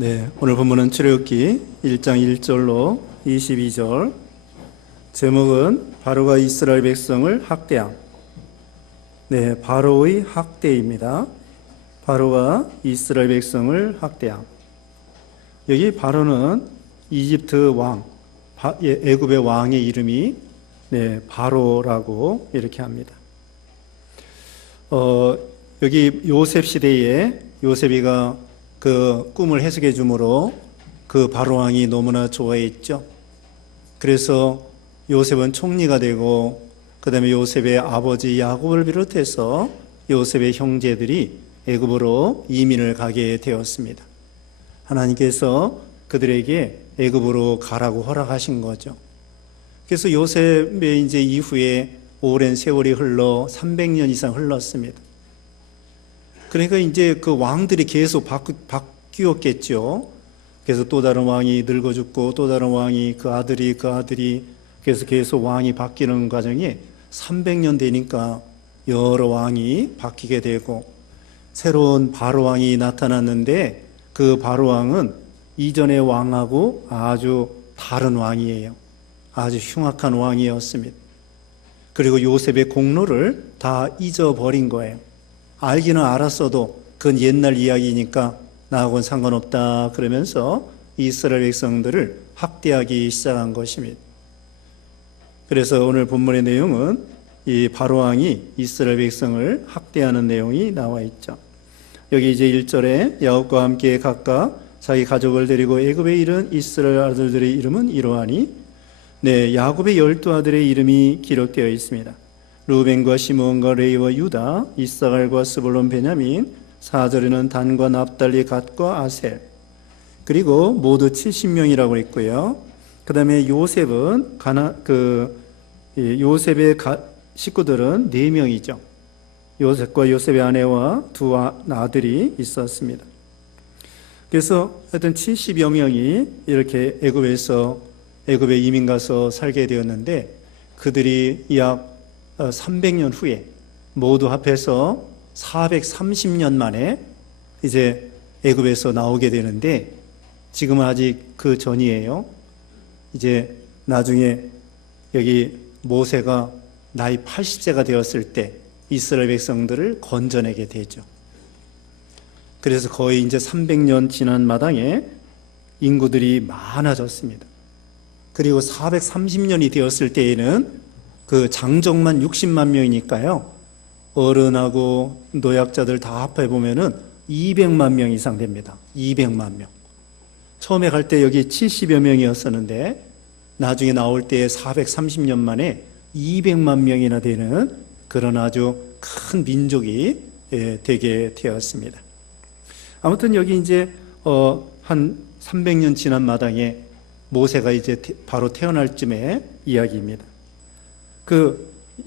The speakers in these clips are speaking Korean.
네, 오늘 본문은 출애굽기 1장 1절로 22절. 제목은 바로가 이스라엘 백성을 학대함. 네, 바로의 학대입니다. 바로가 이스라엘 백성을 학대함. 여기 바로는 이집트 왕, 애굽의 왕의 이름이 바로라고 이렇게 합니다. 여기 요셉 시대에 요셉이가 그 꿈을 해석해 주므로 그 바로 왕이 너무나 좋아했죠. 그래서 요셉은 총리가 되고, 그 다음에 요셉의 아버지 야곱을 비롯해서 요셉의 형제들이 애굽으로 이민을 가게 되었습니다. 하나님께서 그들에게 애굽으로 가라고 허락하신 거죠. 그래서 요셉의 이제 이후에 오랜 세월이 흘러 300년 이상 흘렀습니다. 그러니까 이제 그 왕들이 계속 바뀌었겠죠. 그래서 또 다른 왕이 늙어 죽고, 또 다른 왕이 그 아들이 그래서 계속 왕이 바뀌는 과정에 300년 되니까 여러 왕이 바뀌게 되고, 새로운 바로 왕이 나타났는데 그 바로 왕은 이전의 왕하고 아주 다른 왕이에요. 아주 흉악한 왕이었습니다. 그리고 요셉의 공로를 다 잊어버린 거예요. 알기는 알았어도 그건 옛날 이야기니까 나하고는 상관없다 그러면서 이스라엘 백성들을 학대하기 시작한 것입니다. 그래서 오늘 본문의 내용은 이 바로왕이 이스라엘 백성을 학대하는 내용이 나와 있죠. 여기 이제 1절에 야곱과 함께 각각 자기 가족을 데리고 애굽에 이른 이스라엘 아들들의 이름은 이러하니, 야곱의 12아들의 이름이 기록되어 있습니다. 루벤과 시므온과 레위와 유다, 이사갈과 스불론, 베냐민. 4절에는 단과 납달리, 갓과 아셀. 그리고 모두 70명이라고 했고요. 그 다음에 요셉은 요셉의 식구들은 4명이죠. 요셉과 요셉의 아내와 두 아들이 있었습니다. 그래서 하여튼 70여 명이 이렇게 애굽에 이민 가서 살게 되었는데, 그들이 약 300년 후에 모두 합해서 430년 만에 이제 애굽에서 나오게 되는데, 지금은 아직 그 전이에요. 이제 나중에 여기 모세가 나이 80세가 되었을 때 이스라엘 백성들을 건져내게 되죠. 그래서 거의 이제 300년 지난 마당에 인구들이 많아졌습니다. 그리고 430년이 되었을 때에는 그 장정만 60만 명이니까요. 어른하고 노약자들 다 합해보면은 200만 명 이상 됩니다. 200만 명. 처음에 갈 때 여기 70여 명이었었는데, 나중에 나올 때 430년 만에 200만 명이나 되는 그런 아주 큰 민족이 되게 되었습니다. 아무튼 여기 이제 한 300년 지난 마당에 모세가 이제 바로 태어날 쯤의 이야기입니다.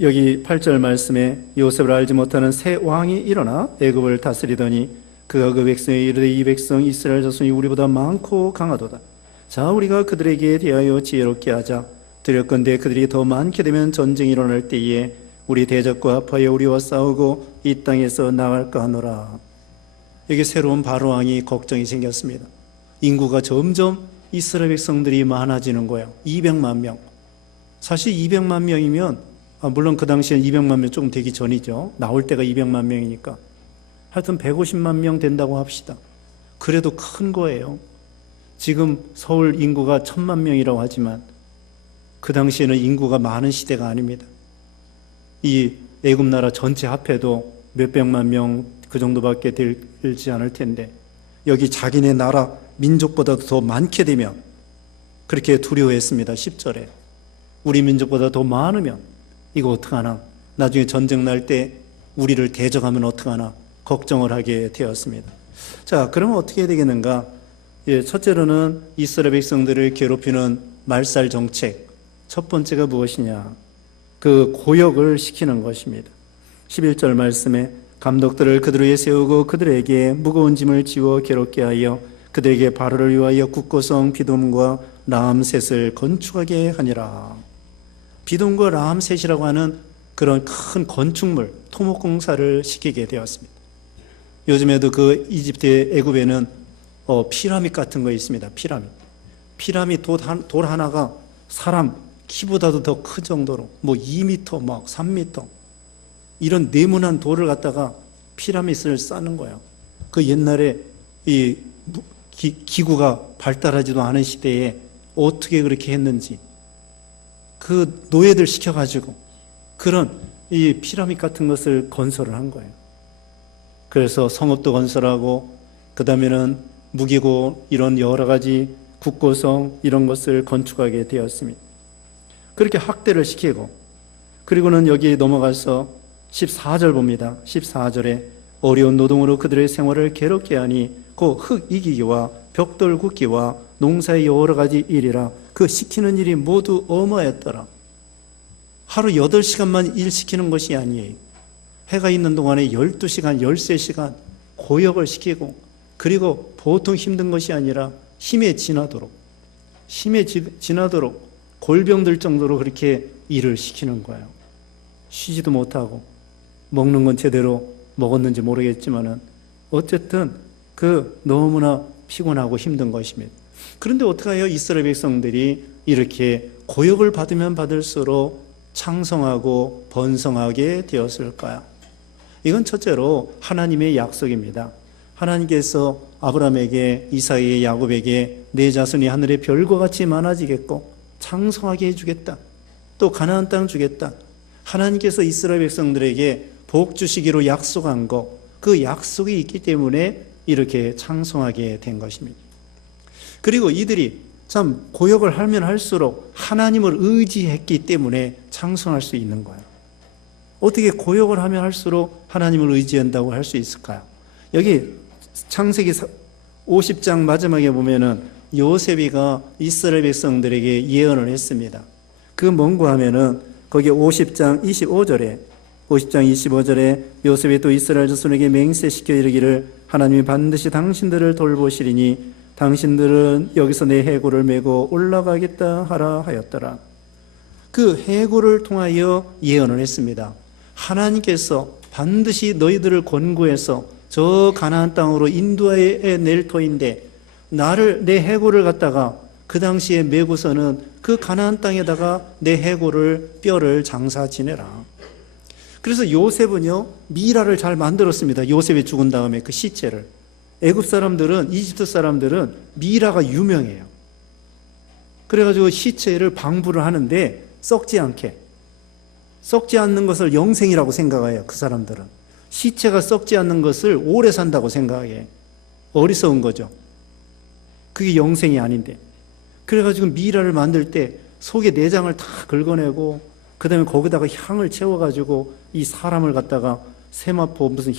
여기 8절 말씀에 요셉을 알지 못하는 새 왕이 일어나 애굽을 다스리더니 그가 그 백성에 이르되 이 백성 이스라엘 자손이 우리보다 많고 강하도다. 자, 우리가 그들에게 대하여 지혜롭게 하자. 두렵건대 그들이 더 많게 되면 전쟁이 일어날 때에 우리 대적과 합하여 우리와 싸우고 이 땅에서 나갈까 하노라. 여기 새로운 바로 왕이 걱정이 생겼습니다. 인구가 점점 이스라엘 백성들이 많아지는 거예요. 200만 명. 사실 200만 명이면, 물론 그 당시엔 200만 명 조금 되기 전이죠. 나올 때가 200만 명이니까. 하여튼 150만 명 된다고 합시다. 그래도 큰 거예요. 지금 서울 인구가 1000만 명이라고 하지만 그 당시에는 인구가 많은 시대가 아닙니다. 이 애굽 나라 전체 합해도 몇백만 명 그 정도밖에 되지 않을 텐데, 여기 자기네 나라 민족보다도 더 많게 되면 그렇게 두려워했습니다. 10절에 우리 민족보다 더 많으면 이거 어떡하나, 나중에 전쟁 날 때 우리를 대적하면 어떡하나 걱정을 하게 되었습니다. 자, 그러면 어떻게 해야 되겠는가? 첫째로는 이스라엘 백성들을 괴롭히는 말살 정책. 첫 번째가 무엇이냐? 그 고역을 시키는 것입니다. 11절 말씀에 감독들을 그들 위에 세우고 그들에게 무거운 짐을 지워 괴롭게 하여 그들에게 바로를 위하여 국고성 비돔과 라암셋을 건축하게 하니라. 비돔과 라암셋이라고 하는 그런 큰 건축물, 토목공사를 시키게 되었습니다. 요즘에도 그 이집트의 애굽에는 피라밋 같은 거 있습니다. 피라밋 돌 하나가 사람 키보다도 더 큰 정도로 뭐 2m 막 3m 이런 네모난 돌을 갖다가 피라밋을 쌓는 거예요. 그 옛날에 이 기구가 발달하지도 않은 시대에 어떻게 그렇게 했는지 그 노예들 시켜가지고 그런 이 피라밋 같은 것을 건설을 한 거예요. 그래서 성읍도 건설하고 그 다음에는 무기고 이런 여러 가지 국고성 이런 것을 건축하게 되었습니다. 그렇게 학대를 시키고 그리고는 여기 넘어가서 14절 봅니다. 14절에 어려운 노동으로 그들의 생활을 괴롭게 하니 그 흙 이기기와 벽돌 굽기와 농사의 여러 가지 일이라 그 시키는 일이 모두 어마했더라. 하루 8시간만 일 시키는 것이 아니에요. 해가 있는 동안에 12시간, 13시간 고역을 시키고 그리고 보통 힘든 것이 아니라 힘에 지나도록 골병 들 정도로 그렇게 일을 시키는 거예요. 쉬지도 못하고 먹는 건 제대로 먹었는지 모르겠지만은 어쨌든 그 너무나 피곤하고 힘든 것입니다. 그런데 어떻게 해요? 이스라엘 백성들이 이렇게 고역을 받으면 받을수록 창성하고 번성하게 되었을까요? 이건 첫째로 하나님의 약속입니다. 하나님께서 아브라함에게, 이삭에게, 야곱에게 내 자손이 하늘의 별과 같이 많아지겠고 창성하게 해주겠다. 또 가나안 땅 주겠다. 하나님께서 이스라엘 백성들에게 복 주시기로 약속한 것, 그 약속이 있기 때문에 이렇게 창성하게 된 것입니다. 그리고 이들이 참 고역을 하면 할수록 하나님을 의지했기 때문에 창성할 수 있는 거예요. 어떻게 고역을 하면 할수록 하나님을 의지한다고 할 수 있을까요? 여기 창세기 50장 마지막에 보면은 요셉이가 이스라엘 백성들에게 예언을 했습니다. 그 뭔가 하면은 거기 50장 25절에 요셉이 또 이스라엘 자손에게 맹세시켜 이르기를 하나님이 반드시 당신들을 돌보시리니 당신들은 여기서 내 해골을 메고 올라가겠다 하라 하였더라. 그 해골을 통하여 예언을 했습니다. 하나님께서 반드시 너희들을 권고해서 저 가나안 땅으로 인도해 낼 터인데 내 해골을 갖다가 그 당시에 메고서는 그 가나안 땅에다가 내 해골을 뼈를 장사 지내라. 그래서 요셉은요 미라를 잘 만들었습니다. 요셉이 죽은 다음에 그 시체를 애굽 사람들은 이집트 사람들은 미라가 유명해요. 그래가지고 시체를 방부를 하는데 썩지 않는 것을 영생이라고 생각해요. 그 사람들은 시체가 썩지 않는 것을 오래 산다고 생각해. 어리석은 거죠. 그게 영생이 아닌데. 그래가지고 미라를 만들 때 속에 내장을 다 긁어내고 그 다음에 거기다가 향을 채워가지고 이 사람을 갖다가 세마포 무슨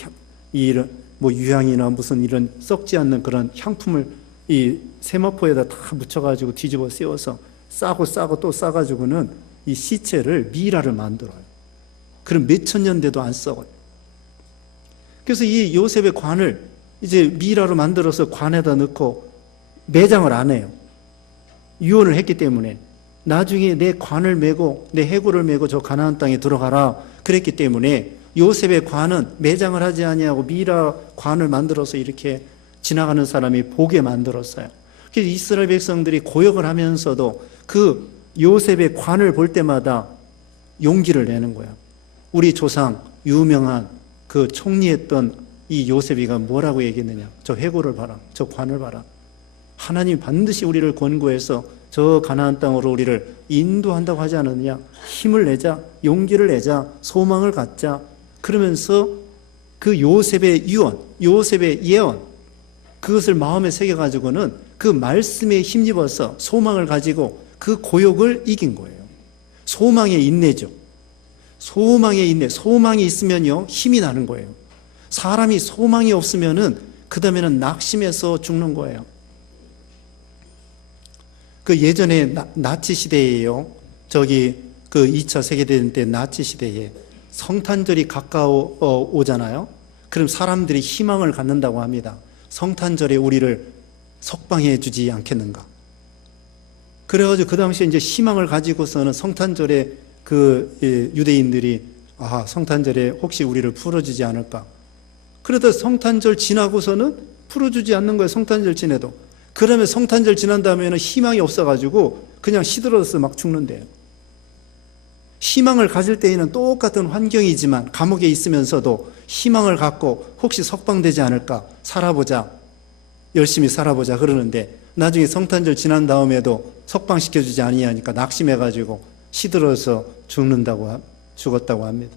이런 뭐 유향이나 무슨 이런 썩지 않는 그런 향품을 이 세마포에다 다 묻혀가지고 뒤집어 씌워서 싸고 또 싸가지고는 이 시체를 미라를 만들어요. 그럼 몇천 년 돼도 안 썩어요. 그래서 이 요셉의 관을 이제 미라로 만들어서 관에다 넣고 매장을 안 해요. 유언을 했기 때문에 나중에 내 관을 메고 내 해골을 메고 저 가나안 땅에 들어가라 그랬기 때문에 요셉의 관은 매장을 하지 아니하고 미라 관을 만들어서 이렇게 지나가는 사람이 보게 만들었어요. 그래서 이스라엘 백성들이 고역을 하면서도 그 요셉의 관을 볼 때마다 용기를 내는 거야. 우리 조상 유명한 그 총리했던 이 요셉이가 뭐라고 얘기했느냐. 저 해골을 봐라. 저 관을 봐라. 하나님 반드시 우리를 권고해서 저 가나안 땅으로 우리를 인도한다고 하지 않았느냐. 힘을 내자, 용기를 내자, 소망을 갖자. 그러면서 그 요셉의 유언, 요셉의 예언 그것을 마음에 새겨가지고는 그 말씀에 힘입어서 소망을 가지고 그 고역을 이긴 거예요. 소망의 인내죠. 소망의 인내, 소망이 있으면요 힘이 나는 거예요. 사람이 소망이 없으면은 그 다음에는 낙심해서 죽는 거예요. 그 예전에 나치 시대에요. 저기 그 2차 세계대전 때 나치 시대에 성탄절이 가까워 오잖아요. 그럼 사람들이 희망을 갖는다고 합니다. 성탄절에 우리를 석방해 주지 않겠는가. 그래가지고 그 당시에 이제 희망을 가지고서는 성탄절에 그 유대인들이 성탄절에 혹시 우리를 풀어주지 않을까. 그러다 성탄절 지나고서는 풀어주지 않는 거예요. 성탄절 지내도. 그러면 성탄절 지난 다음에는 희망이 없어가지고 그냥 시들어서 막 죽는데요. 희망을 가질 때에는 똑같은 환경이지만 감옥에 있으면서도 희망을 갖고 혹시 석방되지 않을까, 살아보자, 열심히 살아보자 그러는데 나중에 성탄절 지난 다음에도 석방시켜주지 아니하니까 낙심해가지고 시들어서 죽었다고 합니다.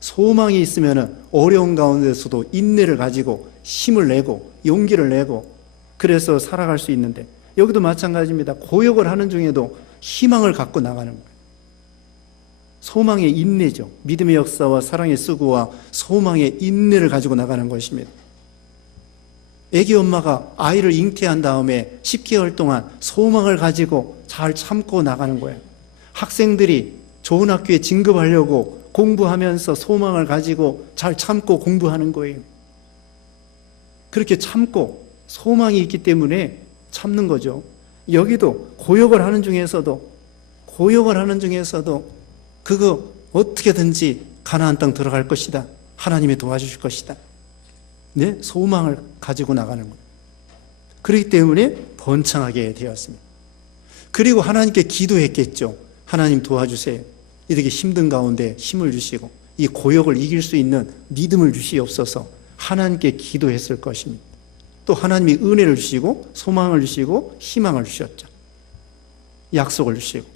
소망이 있으면 어려운 가운데서도 인내를 가지고 힘을 내고 용기를 내고 그래서 살아갈 수 있는데, 여기도 마찬가지입니다. 고역을 하는 중에도 희망을 갖고 나가는 거예요. 소망의 인내죠. 믿음의 역사와 사랑의 수고와 소망의 인내를 가지고 나가는 것입니다. 애기 엄마가 아이를 잉태한 다음에 10개월 동안 소망을 가지고 잘 참고 나가는 거예요. 학생들이 좋은 학교에 진급하려고 공부하면서 소망을 가지고 잘 참고 공부하는 거예요. 그렇게 참고 소망이 있기 때문에 참는 거죠. 여기도 고역을 하는 중에서도 그거 어떻게든지 가나안 땅 들어갈 것이다. 하나님이 도와주실 것이다. 네, 소망을 가지고 나가는 거예요. 그렇기 때문에 번창하게 되었습니다. 그리고 하나님께 기도했겠죠. 하나님 도와주세요. 이렇게 힘든 가운데 힘을 주시고 이 고역을 이길 수 있는 믿음을 주시옵소서 하나님께 기도했을 것입니다. 또 하나님이 은혜를 주시고 소망을 주시고 희망을 주셨죠. 약속을 주시고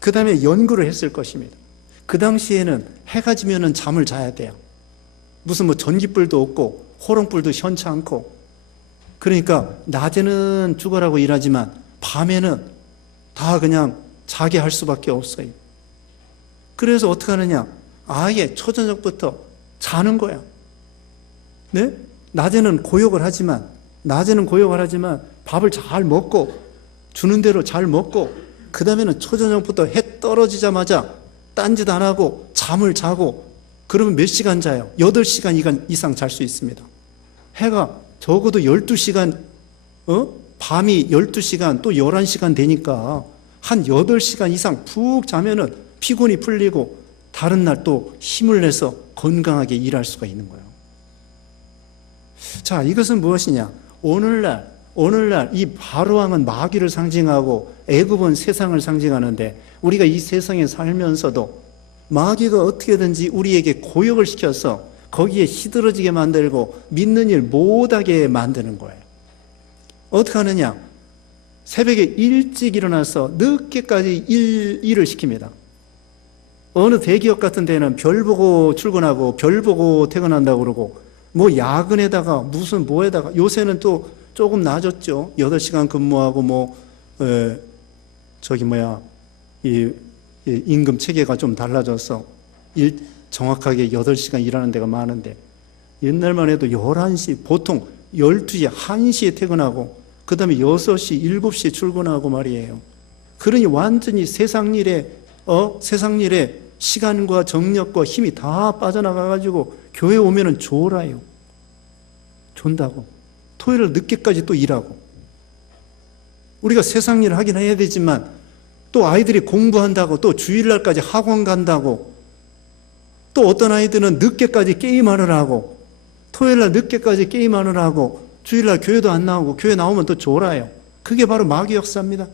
그 다음에 연구를 했을 것입니다. 그 당시에는 해가 지면은 잠을 자야 돼요. 무슨 뭐 전기불도 없고 호롱불도 현치 않고, 그러니까 낮에는 죽어라고 일하지만 밤에는 다 그냥 자게 할 수밖에 없어요. 그래서 어떻게 하느냐, 아예 초저녁부터 자는 거야. 네? 낮에는 고역을 하지만 밥을 잘 먹고 주는 대로 잘 먹고 그 다음에는 초저녁부터 해 떨어지자마자 딴짓 안 하고 잠을 자고, 그러면 몇 시간 자요? 8시간 이상 잘 수 있습니다. 해가 적어도 12시간, 밤이 12시간 또 11시간 되니까 한 8시간 이상 푹 자면은 피곤이 풀리고 다른 날 또 힘을 내서 건강하게 일할 수가 있는 거예요. 자, 이것은 무엇이냐? 오늘날 이 바로왕은 마귀를 상징하고 애굽은 세상을 상징하는데, 우리가 이 세상에 살면서도 마귀가 어떻게든지 우리에게 고역을 시켜서 거기에 시들어지게 만들고 믿는 일 못하게 만드는 거예요. 어떻게 하느냐? 새벽에 일찍 일어나서 늦게까지 일을 시킵니다. 어느 대기업 같은 데는 별 보고 출근하고 별 보고 퇴근한다고 그러고, 뭐 야근에다가 무슨 뭐에다가, 요새는 또 조금 나아졌죠. 8시간 근무하고 이 임금 체계가 좀 달라져서 정확하게 8시간 일하는 데가 많은데, 옛날만 해도 11시, 보통 12시, 1시에 퇴근하고 그 다음에 6시, 7시에 출근하고 말이에요. 그러니 완전히 세상 일에 시간과 정력과 힘이 다 빠져나가가지고 교회 오면은 졸아요. 존다고. 토요일 늦게까지 또 일하고. 우리가 세상 일을 하긴 해야 되지만 또 아이들이 공부한다고 또 주일날까지 학원 간다고, 또 어떤 아이들은 늦게까지 게임하느라 하고, 토요일날 늦게까지 게임하느라 하고, 주일날 교회도 안 나오고, 교회 나오면 또 졸아요. 그게 바로 마귀 역사입니다.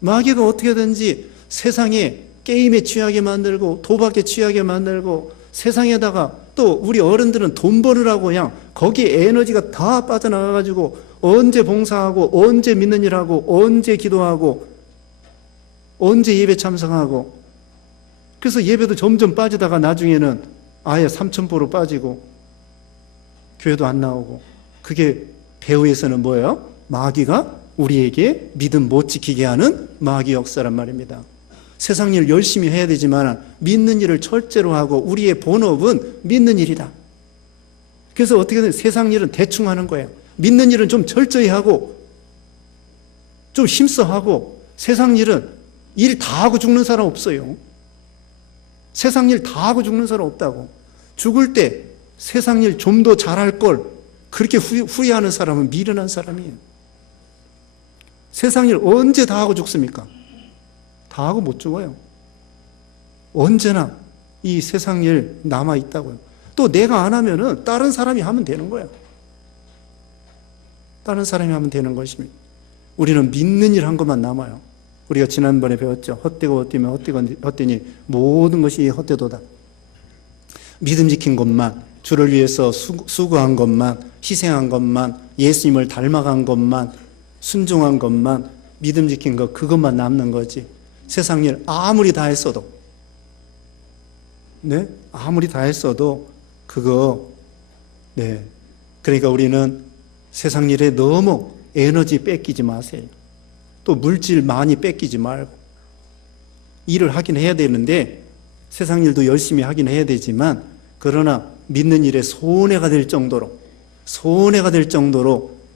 마귀가 어떻게든지 세상에 게임에 취하게 만들고 도박에 취하게 만들고, 세상에다가 또 우리 어른들은 돈 벌으라고 그냥 거기에 에너지가 다 빠져나가가지고 언제 봉사하고 언제 믿는 일하고 언제 기도하고 언제 예배 참석하고, 그래서 예배도 점점 빠지다가 나중에는 아예 삼천포로 빠지고 교회도 안 나오고. 그게 배후에서는 뭐예요? 마귀가 우리에게 믿음 못 지키게 하는 마귀 역사란 말입니다. 세상 일 열심히 해야 되지만 믿는 일을 철저로 하고 우리의 본업은 믿는 일이다. 그래서 어떻게든 세상 일은 대충 하는 거예요. 믿는 일은 좀 철저히 하고 좀 힘써 하고, 세상 일은 일 다 하고 죽는 사람 없어요. 세상 일 다 하고 죽는 사람 없다고. 죽을 때 세상 일 좀 더 잘할 걸 그렇게 후회하는 사람은 미련한 사람이에요. 세상 일 언제 다 하고 죽습니까? 다 하고 못 죽어요. 언제나 이 세상 일 남아 있다고요. 또 내가 안 하면은 다른 사람이 하면 되는 거예요. 다른 사람이 하면 되는 것입니다. 우리는 믿는 일 한 것만 남아요. 우리가 지난번에 배웠죠. 헛되고 헛되면 헛되니 모든 것이 헛되도다. 믿음 지킨 것만, 주를 위해서 수고한 것만, 희생한 것만, 예수님을 닮아간 것만, 순종한 것만, 믿음 지킨 것, 그것만 남는 거지. 세상 일 아무리 다 했어도, 네? 아무리 다 했어도 그거, 네. 그러니까 우리는 세상 일에 너무 에너지 뺏기지 마세요. 또 물질 많이 뺏기지 말고. 일을 하긴 해야 되는데 세상 일도 열심히 하긴 해야 되지만, 그러나 믿는 일에 손해가 될 정도로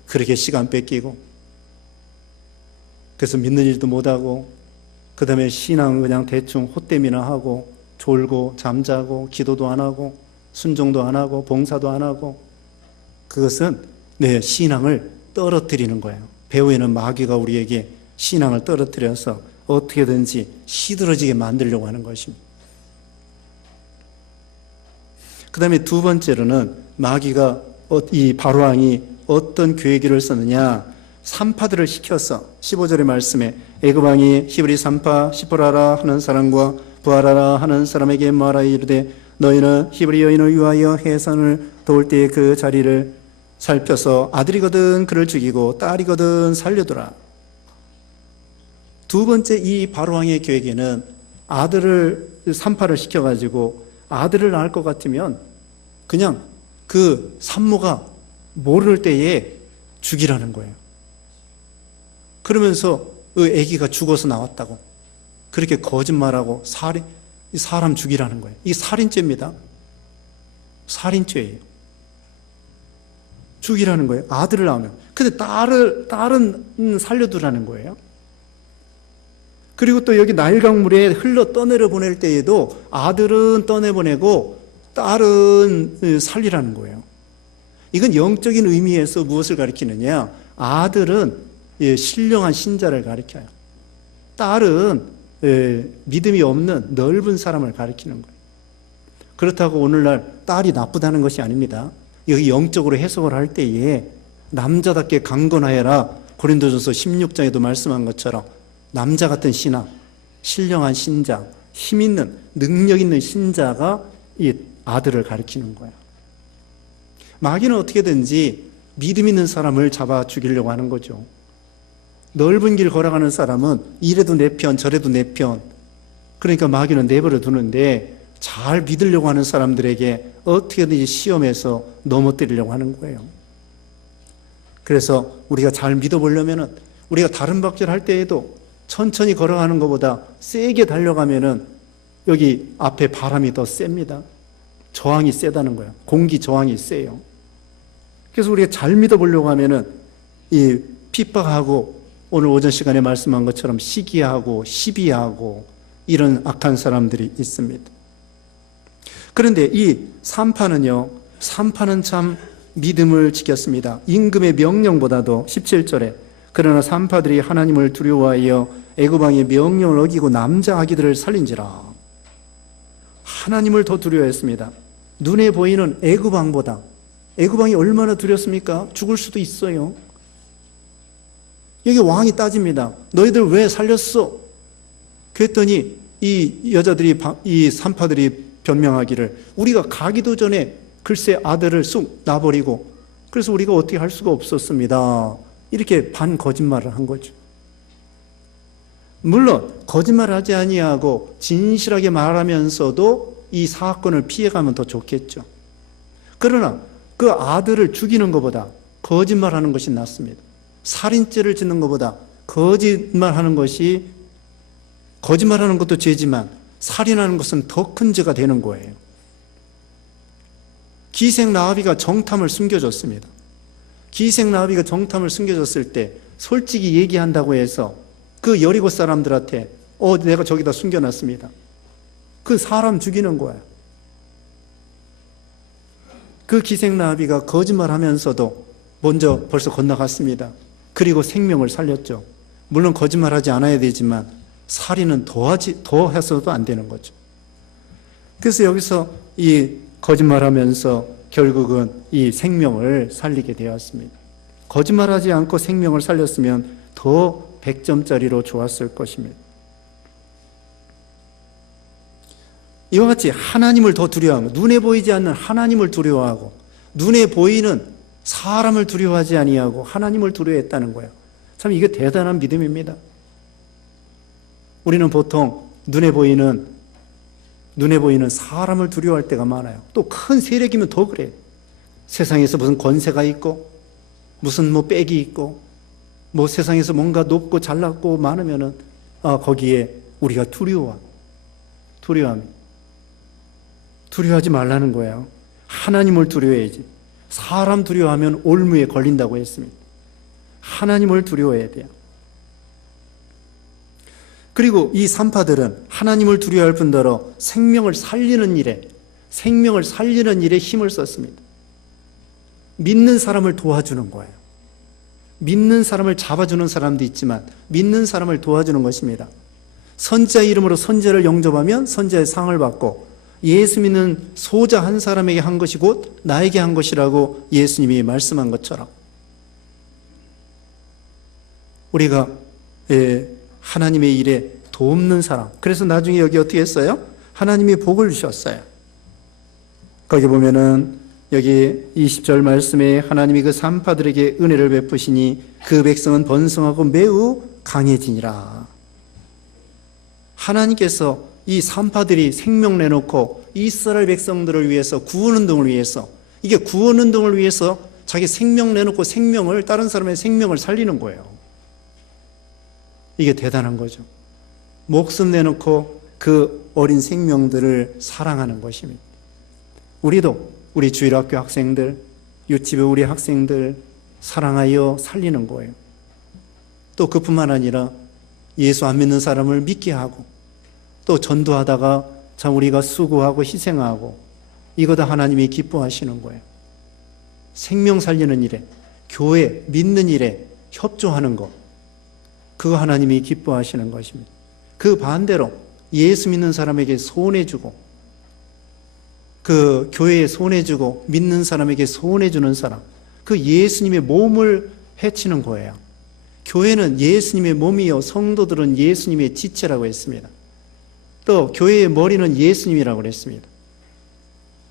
그렇게 시간 뺏기고, 그래서 믿는 일도 못하고, 그 다음에 신앙을 그냥 대충 헛되미나 하고, 졸고 잠자고 기도도 안 하고 순종도 안 하고 봉사도 안 하고, 그것은 내 신앙을 떨어뜨리는 거예요. 배후에는 마귀가 우리에게 신앙을 떨어뜨려서 어떻게든지 시들어지게 만들려고 하는 것입니다. 그 다음에 두 번째로는 마귀가, 이 바로왕이 어떤 계획을 썼느냐, 산파들을 시켜서 15절의 말씀에 애굽왕이 히브리 산파 시포라라 하는 사람과 부하라라 하는 사람에게 말하여 이르되 너희는 히브리 여인을 위하여 해산을 도울 때에 그 자리를 살펴서 아들이거든 그를 죽이고 딸이거든 살려두라. 두 번째 이 바로왕의 계획에는 아들을 산파를 시켜가지고 아들을 낳을 것 같으면 그냥 그 산모가 모를 때에 죽이라는 거예요. 그러면서 그 아기가 죽어서 나왔다고 그렇게 거짓말하고 사람 죽이라는 거예요. 이게 살인죄입니다. 살인죄예요. 죽이라는 거예요. 아들을 낳으면. 근데 딸은 살려두라는 거예요. 그리고 또 여기 나일강물에 흘러 떠내려 보낼 때에도 아들은 떠내보내고 딸은 살리라는 거예요. 이건 영적인 의미에서 무엇을 가리키느냐, 아들은 신령한 신자를 가리켜요. 딸은 믿음이 없는 넓은 사람을 가리키는 거예요. 그렇다고 오늘날 딸이 나쁘다는 것이 아닙니다. 여기 영적으로 해석을 할 때에 남자답게 강건하여라, 고린도전서 16장에도 말씀한 것처럼 남자 같은 신앙, 신령한 신자, 힘 있는, 능력 있는 신자가 이 아들을 가리키는 거야. 마귀는 어떻게든지 믿음 있는 사람을 잡아 죽이려고 하는 거죠. 넓은 길 걸어가는 사람은 이래도 내 편, 저래도 내 편. 그러니까 마귀는 내버려 두는데 잘 믿으려고 하는 사람들에게 어떻게든지 시험해서 넘어뜨리려고 하는 거예요. 그래서 우리가 잘 믿어보려면은 우리가 다른 박질 할 때에도 천천히 걸어가는 것보다 세게 달려가면은 여기 앞에 바람이 더 셉니다. 저항이 세다는 거예요. 공기 저항이 세요. 그래서 우리가 잘 믿어보려고 하면은 이 핍박하고 오늘 오전 시간에 말씀한 것처럼 시기하고 시비하고 이런 악한 사람들이 있습니다. 그런데 이 산파는요, 산파는 참 믿음을 지켰습니다. 임금의 명령보다도 17절에 그러나 산파들이 하나님을 두려워하여 애굽왕의 명령을 어기고 남자 아기들을 살린지라. 하나님을 더 두려워했습니다. 눈에 보이는 애굽왕보다. 애굽왕이 얼마나 두렵습니까? 죽을 수도 있어요. 여기 왕이 따집니다. 너희들 왜 살렸어? 그랬더니 이 여자들이, 이 산파들이 변명하기를 우리가 가기도 전에 글쎄 아들을 쑥 놔버리고 그래서 우리가 어떻게 할 수가 없었습니다. 이렇게 반거짓말을 한 거죠. 물론 거짓말 하지 아니하고 진실하게 말하면서도 이 사건을 피해가면 더 좋겠죠. 그러나 그 아들을 죽이는 것보다 거짓말하는 것이 낫습니다. 살인죄를 짓는 것보다 거짓말하는 것도 죄지만 살인하는 것은 더 큰 죄가 되는 거예요. 기생 라합이가 정탐을 숨겨줬습니다. 기생 라합이가 정탐을 숨겨줬을 때 솔직히 얘기한다고 해서 그 여리고 사람들한테 내가 저기다 숨겨놨습니다. 그 사람 죽이는 거예요. 그 기생 라합이가 거짓말하면서도 먼저 벌써 건너갔습니다. 그리고 생명을 살렸죠. 물론 거짓말하지 않아야 되지만 살인은 더 해서도 안 되는 거죠. 그래서 여기서 이 거짓말하면서 결국은 이 생명을 살리게 되었습니다. 거짓말하지 않고 생명을 살렸으면 더 100점짜리로 좋았을 것입니다. 이와 같이 하나님을 더 두려워하고, 눈에 보이지 않는 하나님을 두려워하고, 눈에 보이는 사람을 두려워하지 아니하고 하나님을 두려워했다는 거예요. 참 이게 대단한 믿음입니다. 우리는 보통 눈에 보이는 사람을 두려워할 때가 많아요. 또 큰 세력이면 더 그래요. 세상에서 무슨 권세가 있고, 무슨 빽이 있고, 세상에서 뭔가 높고 잘났고 많으면은, 거기에 우리가 두려워하지 말라는 거예요. 하나님을 두려워해야지. 사람 두려워하면 올무에 걸린다고 했습니다. 하나님을 두려워해야 돼요. 그리고 이 산파들은 하나님을 두려워할 뿐더러 생명을 살리는 일에 힘을 썼습니다. 믿는 사람을 도와주는 거예요. 믿는 사람을 잡아주는 사람도 있지만 믿는 사람을 도와주는 것입니다. 선자 이름으로 선자를 영접하면 선자의 상을 받고, 예수 믿는 소자 한 사람에게 한 것이 곧 나에게 한 것이라고 예수님이 말씀한 것처럼, 우리가 하나님의 일에 돕는 사람, 그래서 나중에 여기 어떻게 했어요? 하나님이 복을 주셨어요. 거기 보면은 여기 20절 말씀에 하나님이 그 산파들에게 은혜를 베푸시니 그 백성은 번성하고 매우 강해지니라. 하나님께서 이 산파들이 생명 내놓고 이스라엘 백성들을 위해서, 구원운동을 위해서, 이게 구원운동을 위해서 자기 생명 내놓고 다른 사람의 생명을 살리는 거예요. 이게 대단한 거죠. 목숨 내놓고 그 어린 생명들을 사랑하는 것입니다. 우리도 우리 주일학교 학생들, 유치부 우리 학생들 사랑하여 살리는 거예요. 또 그뿐만 아니라 예수 안 믿는 사람을 믿게 하고, 또 전도하다가 참 우리가 수고하고 희생하고, 이거 다 하나님이 기뻐하시는 거예요. 생명 살리는 일에, 교회 믿는 일에 협조하는 것, 그거 하나님이 기뻐하시는 것입니다. 그 반대로 예수 믿는 사람에게 손해주고, 그 교회에 손해주고 믿는 사람에게 손해주는 사람, 그 예수님의 몸을 해치는 거예요. 교회는 예수님의 몸이요 성도들은 예수님의 지체라고 했습니다. 또 교회의 머리는 예수님이라고 그랬습니다.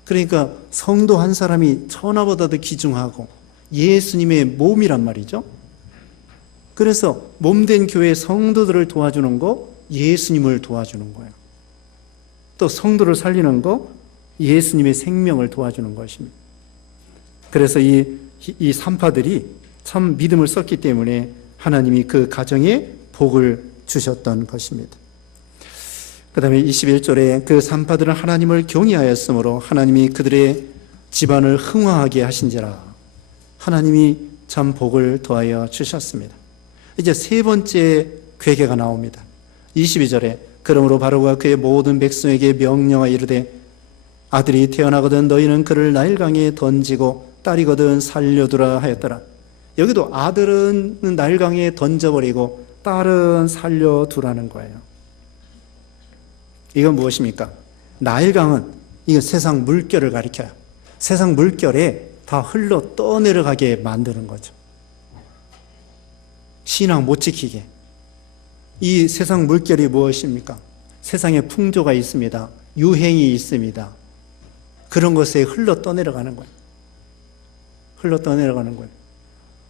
그러니까 성도 한 사람이 천하보다도 귀중하고 예수님의 몸이란 말이죠. 그래서 몸된 교회 성도들을 도와주는 거, 예수님을 도와주는 거예요. 또 성도를 살리는 거, 예수님의 생명을 도와주는 것입니다. 그래서 이 산파들이 참 믿음을 썼기 때문에 하나님이 그 가정에 복을 주셨던 것입니다. 그 다음에 21절에 그 산파들은 하나님을 경외하였으므로 하나님이 그들의 집안을 흥화하게 하신지라. 하나님이 참 복을 더하여 주셨습니다. 이제 세 번째 괴계가 나옵니다. 22절에 그러므로 바로가 그의 모든 백성에게 명령하여 이르되 아들이 태어나거든 너희는 그를 나일강에 던지고 딸이거든 살려두라 하였더라. 여기도 아들은 나일강에 던져버리고 딸은 살려두라는 거예요. 이건 무엇입니까? 나일강은 이건 세상 물결을 가리켜요. 세상 물결에 다 흘러 떠내려가게 만드는 거죠. 신앙 못 지키게. 이 세상 물결이 무엇입니까? 세상에 풍조가 있습니다. 유행이 있습니다. 그런 것에 흘러 떠내려가는 거예요. 흘러 떠내려가는 거예요.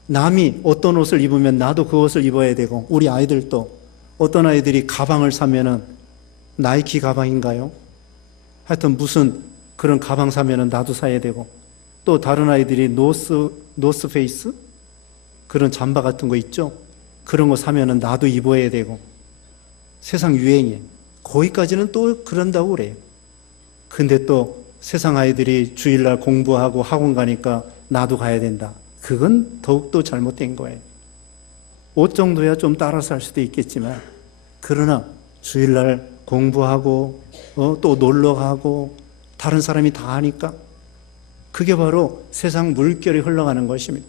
남이 어떤 옷을 입으면 나도 그 옷을 입어야 되고, 우리 아이들도 어떤 아이들이 가방을 사면은 나이키 가방인가요? 하여튼 무슨 그런 가방 사면은 나도 사야 되고, 또 다른 아이들이 노스페이스? 그런 잠바 같은 거 있죠? 그런 거 사면은 나도 입어야 되고, 세상 유행이에요. 거기까지는 또 그런다고 그래요. 근데 또 세상 아이들이 주일날 공부하고 학원 가니까 나도 가야 된다. 그건 더욱더 잘못된 거예요. 옷 정도야 좀 따라서 할 수도 있겠지만, 그러나 주일날 공부하고 또 놀러 가고 다른 사람이 다 하니까 그게 바로 세상 물결이 흘러가는 것입니다.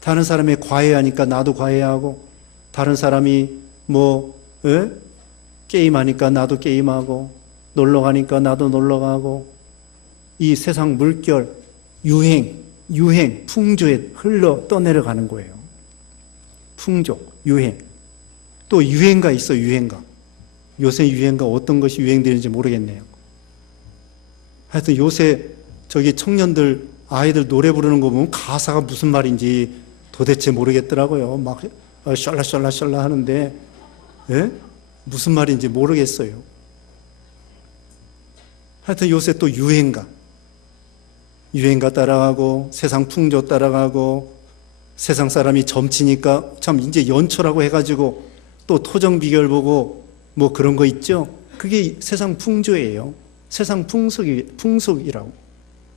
다른 사람이 과외하니까 나도 과외하고, 다른 사람이 게임하니까 나도 게임하고, 놀러 가니까 나도 놀러 가고, 이 세상 물결, 유행, 유행, 풍조에 흘러 떠내려가는 거예요. 풍조, 유행. 또 유행가 있어, 유행가. 요새 유행가 어떤 것이 유행되는지 모르겠네요. 하여튼 요새 저기 청년들, 아이들 노래 부르는 거 보면 가사가 무슨 말인지 도대체 모르겠더라고요. 막 샬라샬라샬라 하는데, 예? 무슨 말인지 모르겠어요. 하여튼 요새 또 유행가 따라가고 세상 풍조 따라가고 세상 사람이 점치니까 참 이제 연초라고 해가지고 또 토정 비결 보고 뭐 그런 거 있죠. 그게 세상 풍조예요. 세상 풍속이라고.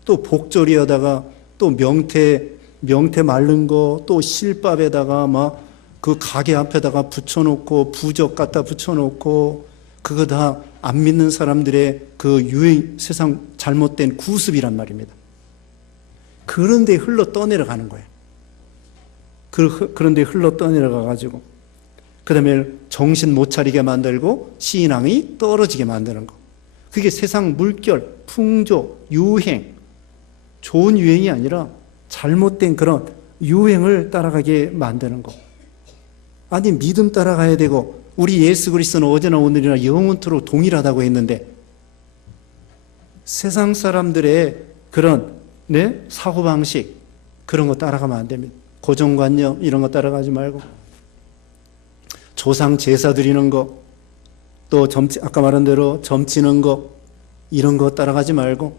또 복조리 하다가 또 명태 마른 거 또 실밥에다가 막 그 가게 앞에다가 붙여놓고 부적 갖다 붙여놓고 그거 다 안 믿는 사람들의 그 유행, 세상 잘못된 구습이란 말입니다. 그런 데 흘러 떠내려가는 거예요. 그런 데 흘러 떠내려가가지고 그 다음에 정신 못 차리게 만들고 신앙이 떨어지게 만드는 거. 그게 세상 물결, 풍조, 유행, 좋은 유행이 아니라 잘못된 그런 유행을 따라가게 만드는 거. 아니 믿음 따라가야 되고 우리 예수 그리스도는 어제나 오늘이나 영원토록 동일하다고 했는데 세상 사람들의 그런 사고방식 그런 거 따라가면 안 됩니다. 고정관념 이런 거 따라가지 말고 조상 제사 드리는 거 또 아까 말한 대로 점치는 거 이런 거 따라가지 말고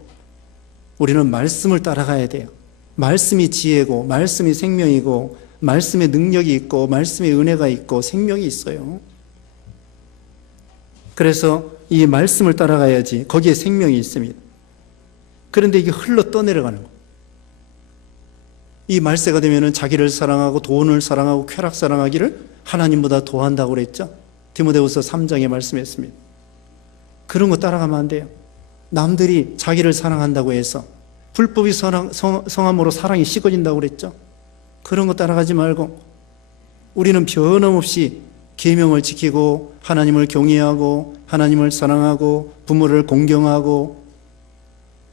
우리는 말씀을 따라가야 돼요. 말씀이 지혜고 말씀이 생명이고 말씀의 능력이 있고 말씀의 은혜가 있고 생명이 있어요. 그래서 이 말씀을 따라가야지 거기에 생명이 있습니다. 그런데 이게 흘러 떠내려가는 거예요. 이 말세가 되면은 자기를 사랑하고 돈을 사랑하고 쾌락 사랑하기를 하나님보다 더한다고 그랬죠. 디모데후서 3장에 말씀했습니다. 그런 거 따라가면 안 돼요. 남들이 자기를 사랑한다고 해서 불법이 성함으로 사랑이 식어진다고 그랬죠. 그런 거 따라가지 말고 우리는 변함없이 계명을 지키고 하나님을 경외하고 하나님을 사랑하고 부모를 공경하고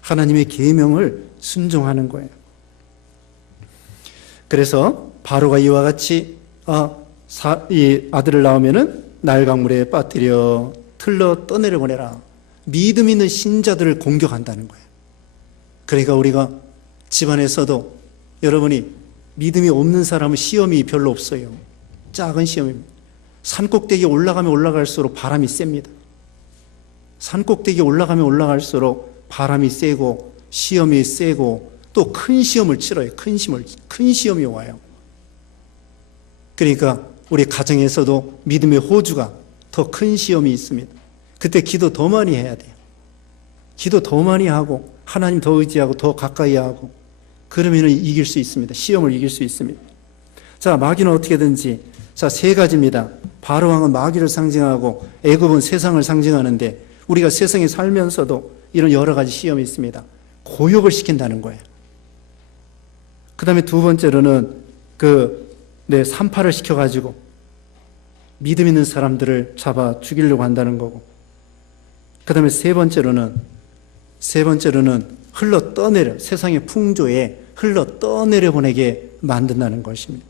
하나님의 계명을 순종하는 거예요. 그래서 바로가 이와 같이 이 아들을 낳으면은 날강물에 빠뜨려 틀러 떠내려 보내라. 믿음 있는 신자들을 공격한다는 거예요. 그러니까 우리가 집안에서도 여러분이 믿음이 없는 사람은 시험이 별로 없어요. 작은 시험입니다. 산꼭대기에 올라가면 올라갈수록 바람이 셉니다. 산꼭대기에 올라가면 올라갈수록 바람이 세고 시험이 세고 또 큰 시험을 치러요. 큰 시험이 와요. 그러니까 우리 가정에서도 믿음의 호주가 더 큰 시험이 있습니다. 그때 기도 더 많이 해야 돼요. 기도 더 많이 하고 하나님 더 의지하고 더 가까이 하고 그러면 이길 수 있습니다. 시험을 이길 수 있습니다. 자, 마귀는 어떻게든지 자, 세 가지입니다. 바로왕은 마귀를 상징하고 애굽은 세상을 상징하는데 우리가 세상에 살면서도 이런 여러 가지 시험이 있습니다. 고욕을 시킨다는 거예요. 그 다음에 두 번째로는 산파를 시켜가지고 믿음 있는 사람들을 잡아 죽이려고 한다는 거고 그 다음에 세 번째로는 흘러 떠내려 세상의 풍조에 흘러 떠내려 보내게 만든다는 것입니다.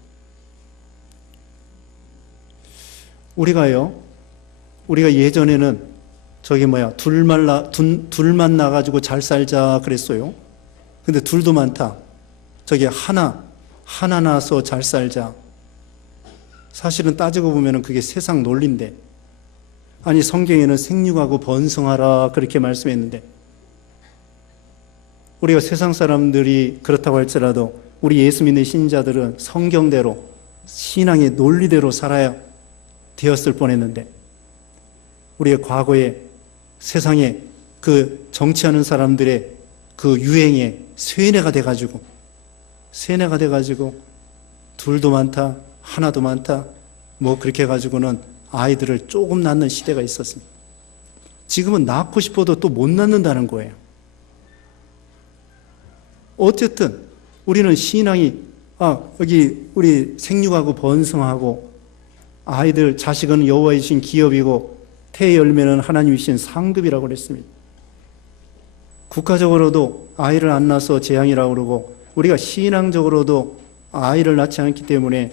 우리가 예전에는 둘만 나가지고 잘 살자 그랬어요. 근데 둘도 많다. 하나 나서 잘 살자. 사실은 따지고 보면 그게 세상 논리인데 아니 성경에는 생육하고 번성하라 그렇게 말씀했는데 우리가 세상 사람들이 그렇다고 할지라도 우리 예수 믿는 신자들은 성경대로 신앙의 논리대로 살아야 되었을 뻔했는데 우리의 과거에 세상에 그 정치하는 사람들의 그 유행에 쇠뇌가 돼가지고 둘도 많다 하나도 많다 뭐 그렇게 해가지고는 아이들을 조금 낳는 시대가 있었습니다. 지금은 낳고 싶어도 또 못 낳는다는 거예요. 어쨌든 우리는 신앙이 여기 우리 생육하고 번성하고 아이들 자식은 여호와의 주신 기업이고 태의 열매는 하나님이 주신 상급이라고 그랬습니다. 국가적으로도 아이를 안 낳아서 재앙이라고 그러고 우리가 신앙적으로도 아이를 낳지 않기 때문에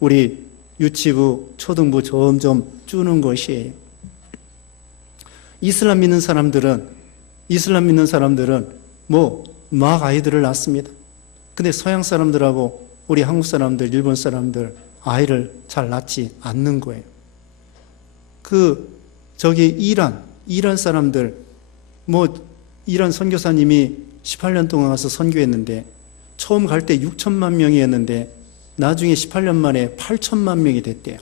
우리 유치부, 초등부 점점 주는 것이에요. 이슬람 믿는 사람들은 막 아이들을 낳습니다. 근데 서양 사람들하고 우리 한국 사람들, 일본 사람들 아이를 잘 낳지 않는 거예요. 이란 사람들, 이란 선교사님이 18년 동안 가서 선교했는데 처음 갈 때 6천만 명이었는데 나중에 18년 만에 8천만 명이 됐대요.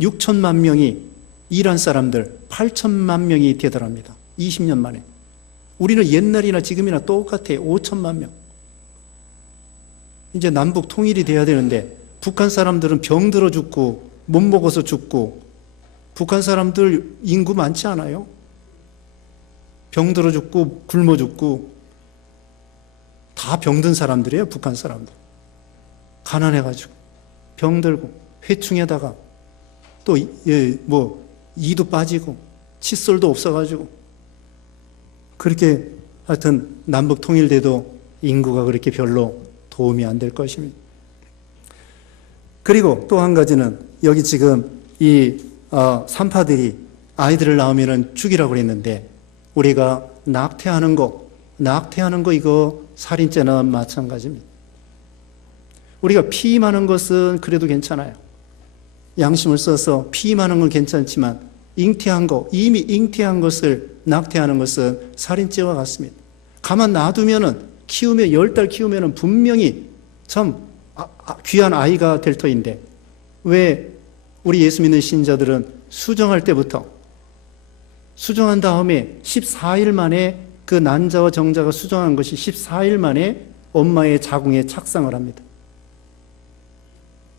6천만 명이 이란 사람들 8천만 명이 되더랍니다. 20년 만에. 우리는 옛날이나 지금이나 똑같아요. 5천만 명. 이제 남북 통일이 돼야 되는데 북한 사람들은 병들어 죽고 못 먹어서 죽고, 북한 사람들 인구 많지 않아요? 병들어 죽고 굶어 죽고 다 병든 사람들이에요. 북한 사람들. 가난해가지고 병들고 회충에다가 또 이도 빠지고 칫솔도 없어가지고 그렇게 하여튼 남북 통일돼도 인구가 그렇게 별로 도움이 안 될 것입니다. 그리고 또 한 가지는 여기 지금 이 산파들이 아이들을 낳으면 죽이라고 그랬는데 우리가 낙태하는 거 이거 살인죄나 마찬가지입니다. 우리가 피임하는 것은 그래도 괜찮아요. 양심을 써서 피임하는 건 괜찮지만 이미 잉태한 것을 낙태하는 것은 살인죄와 같습니다. 가만 놔두면은 10달 키우면은 분명히 참 귀한 아이가 될 터인데 왜 우리 예수 믿는 신자들은 수정할 때부터 수정한 다음에 14일 만에 그 난자와 정자가 수정한 것이 14일 만에 엄마의 자궁에 착상을 합니다.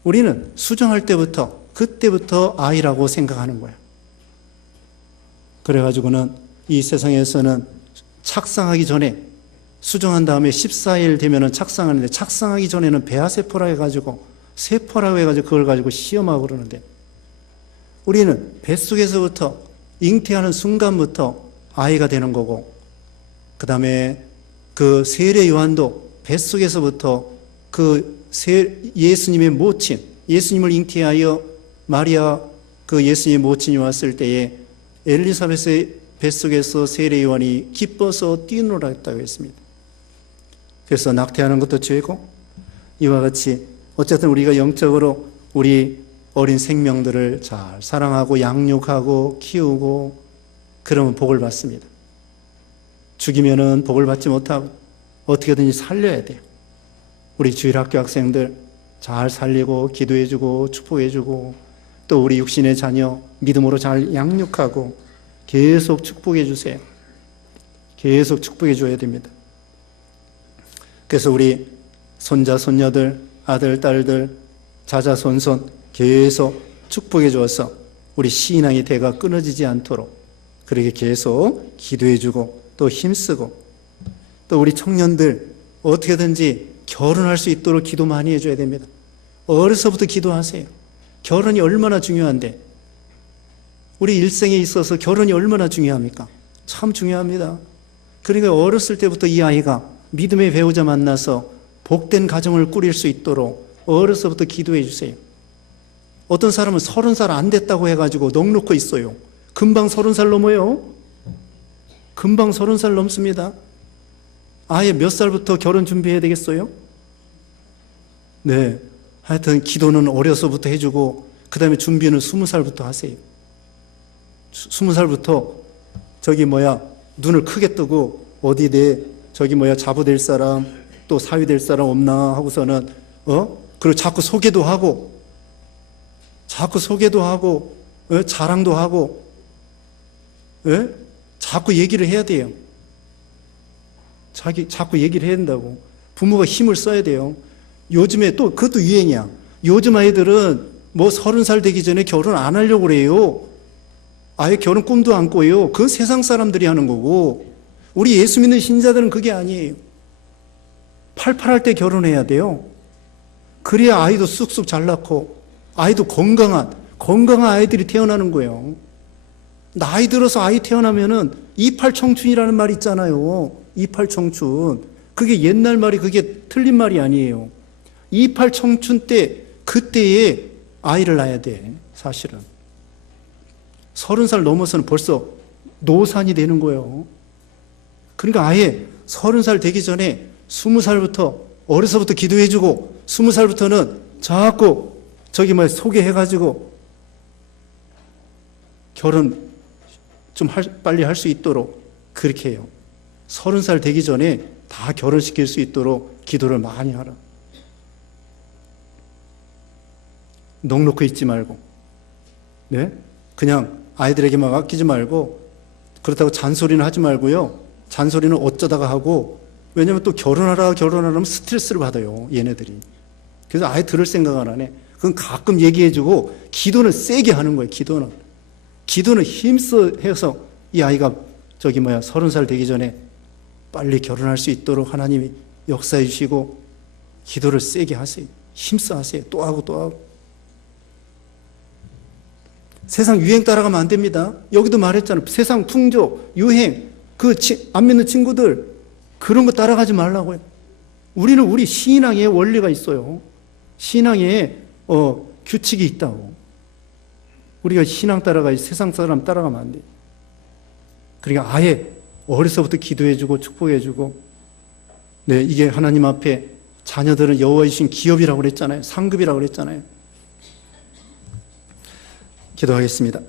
우리는 수정할 때부터 그때부터 아이라고 생각하는 거야. 그래가지고는 이 세상에서는 착상하기 전에 수정한 다음에 14일 되면은 착상하는데 착상하기 전에는 배아세포라 해가지고 세포라고 해가지고 그걸 가지고 시험하고 그러는데 우리는 뱃속에서부터 잉태하는 순간부터 아이가 되는 거고 그 다음에 그 세례 요한도 뱃속에서부터 예수님의 모친, 예수님을 잉태하여 마리아 그 예수님의 모친이 왔을 때에 엘리사벳의 뱃속에서 세례 요한이 기뻐서 뛰놀았다고 했습니다. 그래서 낙태하는 것도 죄고 이와 같이 어쨌든 우리가 영적으로 우리 어린 생명들을 잘 사랑하고 양육하고 키우고 그러면 복을 받습니다. 죽이면은 복을 받지 못하고 어떻게든지 살려야 돼요. 우리 주일학교 학생들 잘 살리고 기도해주고 축복해주고 또 우리 육신의 자녀 믿음으로 잘 양육하고 계속 축복해 주세요. 계속 축복해 줘야 됩니다. 그래서 우리 손자 손녀들 아들 딸들 자자손손 계속 축복해 주어서 우리 신앙의 대가 끊어지지 않도록 그렇게 계속 기도해 주고 또 힘쓰고 또 우리 청년들 어떻게든지 결혼할 수 있도록 기도 많이 해줘야 됩니다. 어려서부터 기도하세요. 결혼이 얼마나 중요한데 우리 일생에 있어서 결혼이 얼마나 중요합니까? 참 중요합니다. 그러니까 어렸을 때부터 이 아이가 믿음의 배우자 만나서 복된 가정을 꾸릴 수 있도록 어려서부터 기도해 주세요. 어떤 사람은 30살 안 됐다고 해가지고 넉넉히 있어요. 금방 30살 넘어요. 금방 30살 넘습니다. 아예 몇 살부터 결혼 준비해야 되겠어요? 네. 하여튼 기도는 어려서부터 해주고 그 다음에 준비는 20살부터 하세요. 20살부터 눈을 크게 뜨고 어디 자부 될 사람 또 사위 될 사람 없나 하고서는 그리고 자꾸 소개도 하고 자랑도 하고 자꾸 얘기를 해야 돼요. 자꾸 얘기를 해야 된다고. 부모가 힘을 써야 돼요. 요즘에 또 그것도 유행이야. 요즘 아이들은 30살 되기 전에 결혼 안 하려고 그래요. 아예 결혼 꿈도 안 꿔요. 그건 세상 사람들이 하는 거고 우리 예수 믿는 신자들은 그게 아니에요. 팔팔할 때 결혼해야 돼요. 그래야 아이도 쑥쑥 잘 낳고 아이도 건강한 아이들이 태어나는 거예요. 나이 들어서 아이 태어나면은 이팔청춘이라는 말 있잖아요. 이팔청춘. 그게 옛날 말이 그게 틀린 말이 아니에요. 28 청춘 때 그때에 아이를 낳아야 돼. 사실은 30살 넘어서는 벌써 노산이 되는 거예요. 그러니까 아예 30살 되기 전에 20살부터 어려서부터 기도해주고 20살부터는 자꾸 소개해가지고 결혼 좀 빨리 할 수 있도록 그렇게 해요. 30살 되기 전에 다 결혼시킬 수 있도록 기도를 많이 하라. 넉넉히 있지 말고, 네? 그냥 아이들에게만 아끼지 말고, 그렇다고 잔소리는 하지 말고요. 잔소리는 어쩌다가 하고, 왜냐면 또 결혼하라면 스트레스를 받아요, 얘네들이. 그래서 아예 들을 생각 안 하네. 그건 가끔 얘기해주고, 기도는 세게 하는 거예요, 기도는 힘써 해서 이 아이가 30살 되기 전에 빨리 결혼할 수 있도록 하나님이 역사해 주시고, 기도를 세게 하세요. 힘써 하세요. 또 하고 또 하고. 세상 유행 따라가면 안 됩니다. 여기도 말했잖아요. 세상 풍조, 유행, 안 믿는 친구들, 그런 거 따라가지 말라고요. 우리는 우리 신앙에 원리가 있어요. 신앙에 규칙이 있다고. 우리가 신앙 따라가야지 세상 사람 따라가면 안 돼요. 그러니까 아예 어려서부터 기도해주고 축복해주고, 네, 이게 하나님 앞에 자녀들은 여호와 주신 기업이라고 그랬잖아요. 상급이라고 그랬잖아요. 기도하겠습니다.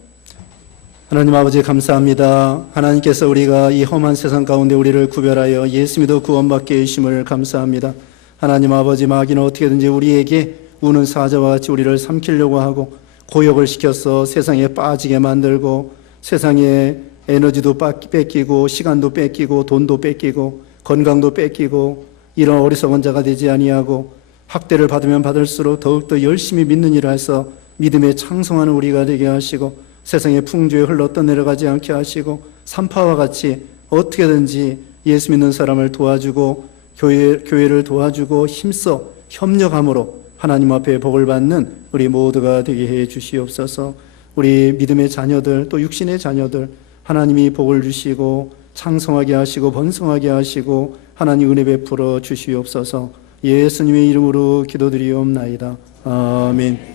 하나님 아버지 감사합니다. 하나님께서 우리가 이 험한 세상 가운데 우리를 구별하여 예수 믿어 구원받게 해주심을 감사합니다. 하나님 아버지, 마귀는 어떻게든지 우리에게 우는 사자와 같이 우리를 삼키려고 하고 고역을 시켜서 세상에 빠지게 만들고 세상에 에너지도 뺏기고 시간도 뺏기고 돈도 뺏기고 건강도 뺏기고 이런 어리석은 자가 되지 아니하고 학대를 받으면 받을수록 더욱더 열심히 믿는 일을 해서 믿음에 창성하는 우리가 되게 하시고 세상의 풍조에 흘러 떠내려가지 않게 하시고 산파와 같이 어떻게든지 예수 믿는 사람을 도와주고 교회를 도와주고 힘써 협력함으로 하나님 앞에 복을 받는 우리 모두가 되게 해 주시옵소서. 우리 믿음의 자녀들 또 육신의 자녀들 하나님이 복을 주시고 창성하게 하시고 번성하게 하시고 하나님 은혜 베풀어 주시옵소서. 예수님의 이름으로 기도드리옵나이다. 아멘.